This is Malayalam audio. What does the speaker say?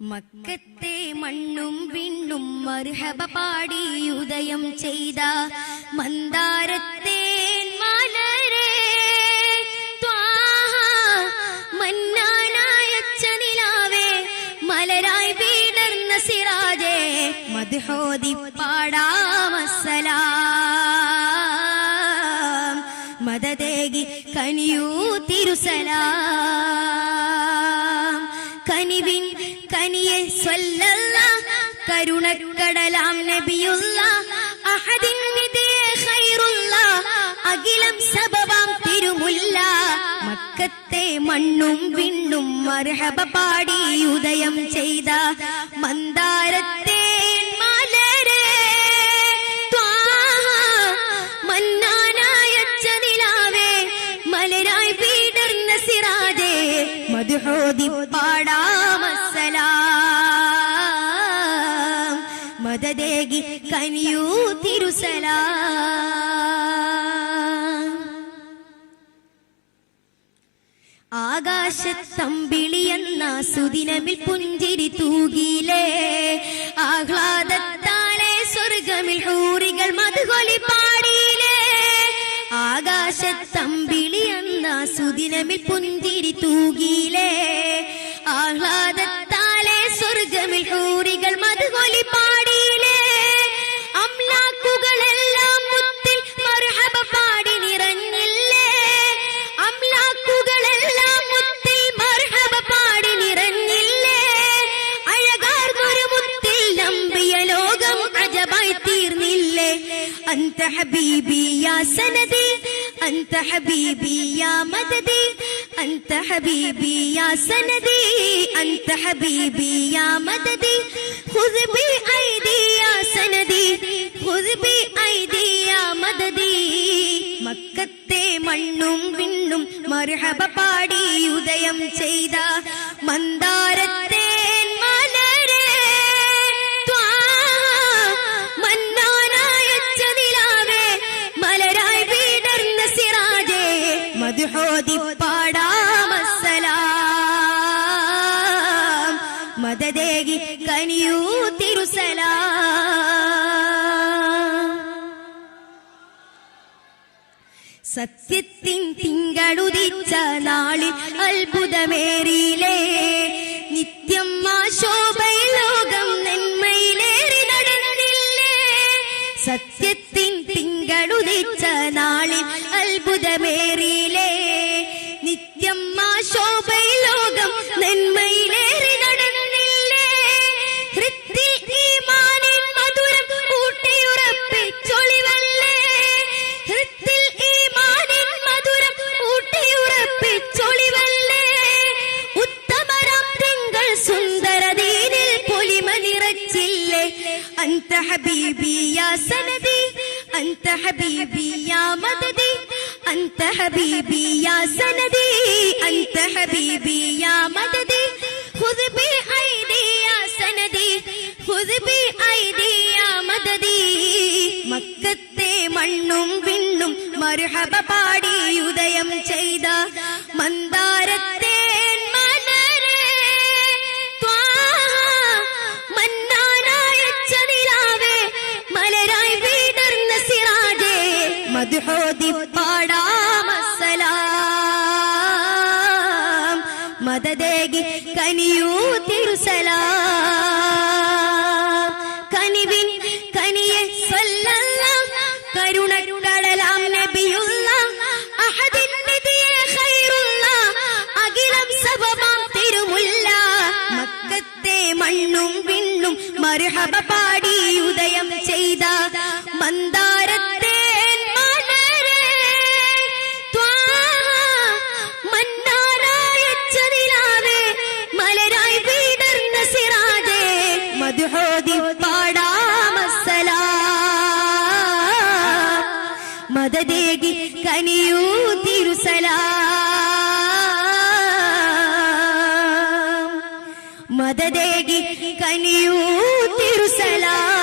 മക്കത്തെ മണ്ണും വിണ്ണും മർഹബ പാടി ഉദയം ചെയ്ത മന്ദാരത്തെ മലരെ മന്നാനായച്ച നിലാവേ മലരായി വീടർന്ന സിറാജേ മദ്ഹോദി പാടാമസ്സലാം മദദേകി കനിയൂ തിരുസലാം കനിവിൻ കനിയെ സ്വല്ലല്ലാഹ് കരുണക്കടലാം നബിയുള്ളാഹ് അഹദിൻ നിധിയെ ഖൈറുള്ളാഹ് അഖിലം സബബാം തിരുമുല്ല മക്കത്തെ മണ്ണും വിണ്ണും മർഹബ പാടി ഉദയം ചെയ്ത മന്ദാരത്തെ മലരെ മന്നാനായച്ച നിലാവേ മലരായി വീടർന്ന സിറാജേ മദ്ഹോദി പാടാമസ്സലാം മദദേകി കനിയൂ തിരുസലാം ആകാശത്തമ്പിളിയെന്ന സുദിനമിൽ പുഞ്ചിരി തൂകിലേ ആഹ്ലാദത്താലെ സ്വർഗമിൽ ഹൂറികൾ മദ്ഹൊലി പാടിയിലേ ആകാശത്തമ്പിളിയെന്ന സുദിനമിൽ പുഞ്ചിരി തൂകിലേ ആഹ്ലാദത്താലെ സ്വർഗമിൽ ഹൂറികൾ മദ്ഹൊലി പാടിയിലേ അംലാക്കുകളെല്ലാം മുത്തിൽ മർഹബ പാടി നിറഞ്ഞില്ലേ അംലാക്കുകളെല്ലാം മുത്തിൽ മർഹബ പാടി നിറഞ്ഞില്ലേ അഴകാർന്നൊരു മുത്തിൽ നമ്പിയ ലോകം അജബായി തീർന്നില്ലേ അന്ത ഹബീബി യാ സനദി അന്ത ഹബീബി യാ മദദി അന്ത ഹബീബി യാ സനദി അന്ത ഹബീബി യാ മദദി ഖുദ് ബി ഐദി യാ സനദി ഖുദ് ബി ഐദി യാ മദദി മക്കത്തെ മണ്ണും വിണ്ണും മർഹബ പാടി ഉദയം ചെയ്ത മന്ദാരത്തെ മലരെ മന്നാനായച്ച നിലാവേ മലരായി വീടർന്ന സിറാജേ മദ്ഹോദി പാടാമസ്സലാം മദദേകി കനിയൂ തിരുസലാം സത്യത്തിൻ തിങ്കളുദിച്ച നാളിൽ അത്ഭുതമേറിയിലേ നിത്യം ആ ശോഭയിൽ ലോകം നന്മയിലേറി നടന്നില്ലേ സത്യത്തിൻ തിങ്കളുദിച്ച നാളിൽ അത്ഭുതമേറിയിലേ നിത്യം ആ ശോഭയിൽ ലോകം നന്മയിലേറി നടന്നില്ലേ ഹൃത്തിൽ ഈമാനിൻ മധുരം ഊട്ടിയുറപ്പിച്ചൊളിവല്ലേ ഹൃത്തിൽ ഈമാനിൻ മധുരം ഊട്ടിയുറപ്പിച്ചൊളിവല്ലേ ഉത്തമരം തിങ്കൾ സുന്ദര ദീനിൽ പൊലിമ നിറച്ചില്ലേ അന്ത ഹബീബി യാ സനദി അന്ത ഹബീബി യാ മദദി അന്ത ഹബീബി യാ സനദി അന്ത ഹബീബി യാ മദദി ഖുദ് ബി ഐദി യാ സനദി ഖുദ് ബി ഐദി യാ മദദി മക്കത്തെ മണ്ണും വിണ്ണും മർഹബ പാടി ഉദയം ചെയ്ത മന്ദാരത്തെ മലരെ മന്നാനായച്ച നിലാവേ മലരായി വീടർന്ന സിറാജേ മദ്ഹോദി പാടാമസ്സലാം മദദേകി കനിയൂ തിരുസലാം കനിവിൻ കനിയെ സ്വല്ലല്ലാഹ് കരുണക്കടലാം നബിയുള്ളാഹ് അഹദിൻ നിധിയെ ഖൈറുള്ളാഹ് അഖിലം സബബാം തിരുമുല്ല മക്കത്തെ മണ്ണും വിണ്ണും മർഹബ പാടി ഉദയം ചെയ്ത മന്ദാരത്തെ മലരെ മന്നാനായച്ച നിലാവേ മലരായി വീടർന്ന സിറാജേ മദ്ഹോദി പാടാമസ്സലാം മദദേകി കനിയൂ തിരുസലാം മദദേകി കനിയൂ തിരുസലാം.